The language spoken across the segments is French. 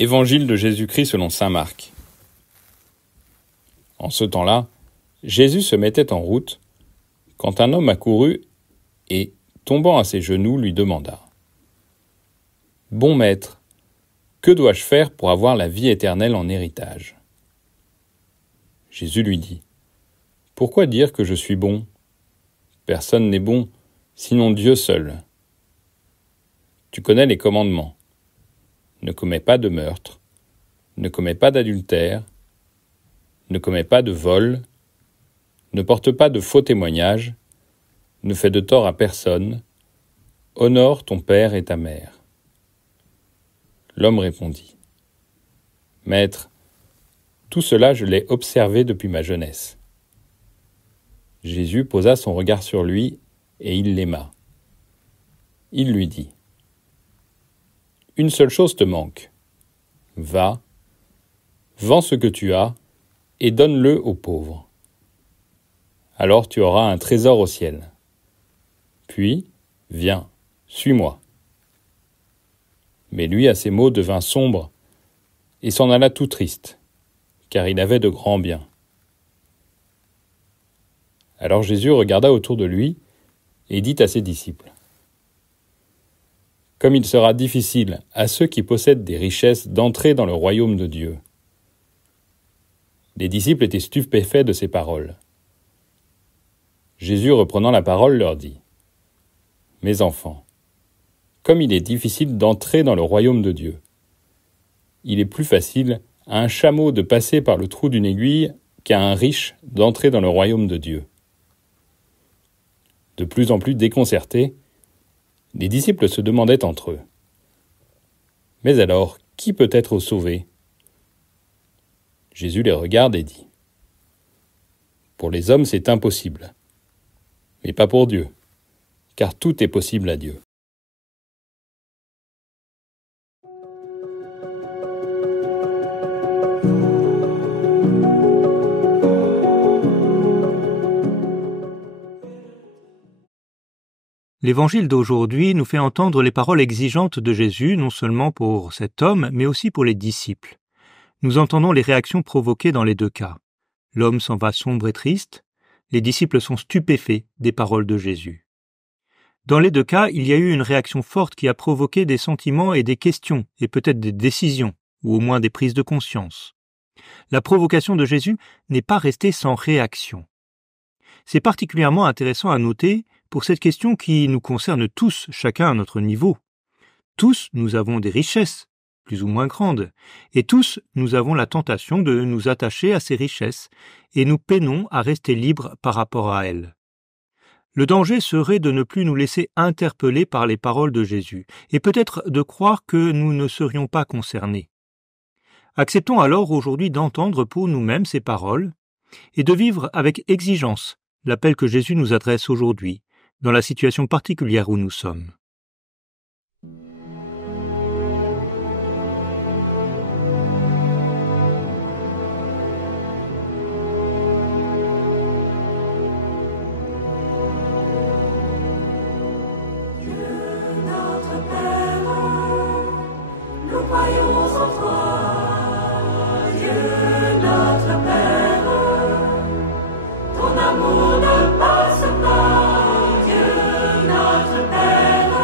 Évangile de Jésus-Christ selon saint Marc. En ce temps-là, Jésus se mettait en route, quand un homme accourut et, tombant à ses genoux, lui demanda : « Bon maître, que dois-je faire pour avoir la vie éternelle en héritage ?» Jésus lui dit : « Pourquoi dire que je suis bon ? Personne n'est bon, sinon Dieu seul. Tu connais les commandements. Ne commets pas de meurtre, ne commets pas d'adultère, ne commets pas de vol, ne porte pas de faux témoignages, ne fais de tort à personne, honore ton père et ta mère. » L'homme répondit : « Maître, tout cela je l'ai observé depuis ma jeunesse. » Jésus posa son regard sur lui et il l'aima. Il lui dit : « Une seule chose te manque. Va, vends ce que tu as et donne-le aux pauvres. Alors tu auras un trésor au ciel. Puis, viens, suis-moi. » Mais lui, à ces mots, devint sombre et s'en alla tout triste, car il avait de grands biens. Alors Jésus regarda autour de lui et dit à ses disciples : « Comme il sera difficile à ceux qui possèdent des richesses d'entrer dans le royaume de Dieu. » Les disciples étaient stupéfaits de ces paroles. Jésus, reprenant la parole, leur dit : « Mes enfants, comme il est difficile d'entrer dans le royaume de Dieu, il est plus facile à un chameau de passer par le trou d'une aiguille qu'à un riche d'entrer dans le royaume de Dieu. » De plus en plus déconcertés, les disciples se demandaient entre eux : « Mais alors, qui peut être sauvé ?» Jésus les regarde et dit : « Pour les hommes, c'est impossible, mais pas pour Dieu, car tout est possible à Dieu. » L'évangile d'aujourd'hui nous fait entendre les paroles exigeantes de Jésus, non seulement pour cet homme, mais aussi pour les disciples. Nous entendons les réactions provoquées dans les deux cas. L'homme s'en va sombre et triste, les disciples sont stupéfaits des paroles de Jésus. Dans les deux cas, il y a eu une réaction forte qui a provoqué des sentiments et des questions, et peut-être des décisions, ou au moins des prises de conscience. La provocation de Jésus n'est pas restée sans réaction. C'est particulièrement intéressant à noter pour cette question qui nous concerne tous, chacun à notre niveau. Tous, nous avons des richesses, plus ou moins grandes, et tous, nous avons la tentation de nous attacher à ces richesses, et nous peinons à rester libres par rapport à elles. Le danger serait de ne plus nous laisser interpeller par les paroles de Jésus, et peut-être de croire que nous ne serions pas concernés. Acceptons alors aujourd'hui d'entendre pour nous-mêmes ces paroles, et de vivre avec exigence l'appel que Jésus nous adresse aujourd'hui, dans la situation particulière où nous sommes. Amour ne passe pas, Dieu notre Père.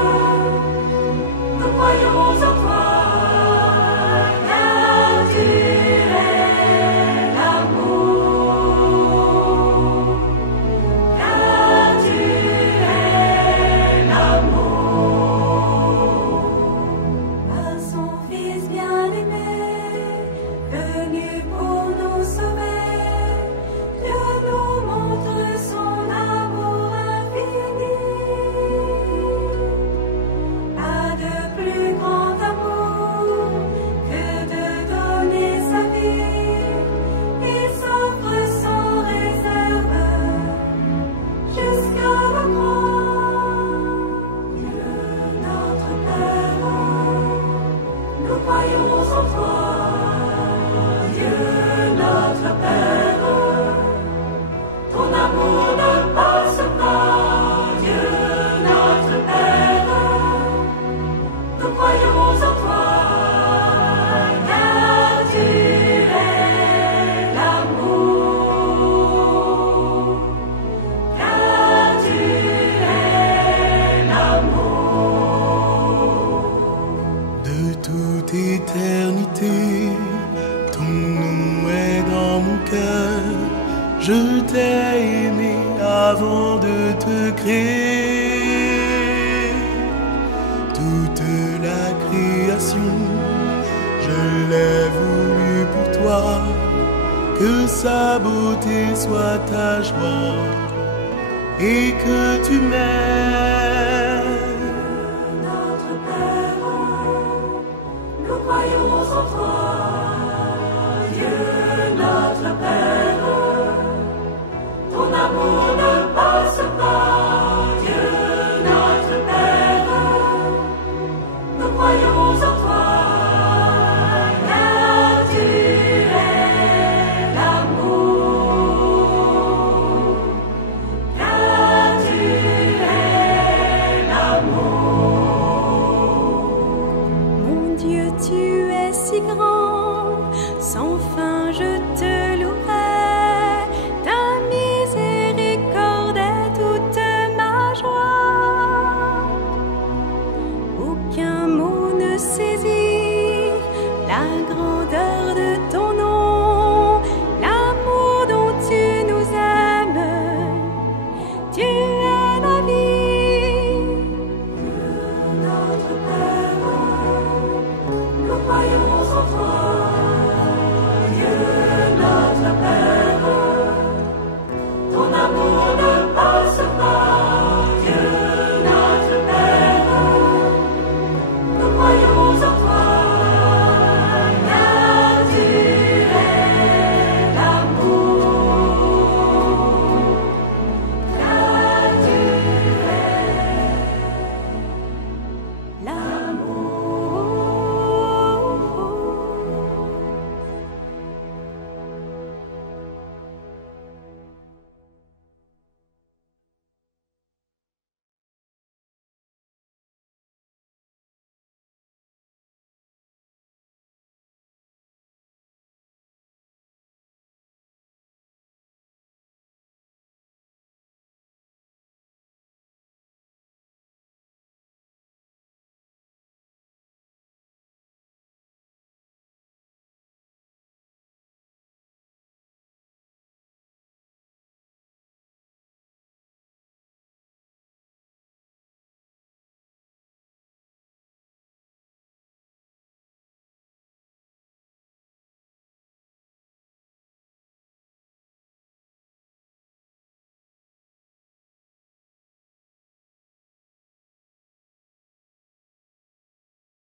cœur, je t'ai aimé avant de te créer. Toute la création, je l'ai voulu pour toi, que sa beauté soit ta joie et que tu m'aimes. Notre Père, nous croyons en toi. Dieu notre Père, ton amour ne passe pas. Dieu notre Père, nous croyons en toi. Car tu es l'amour. Car tu es l'amour. Mon Dieu, tu es si grand, sans fin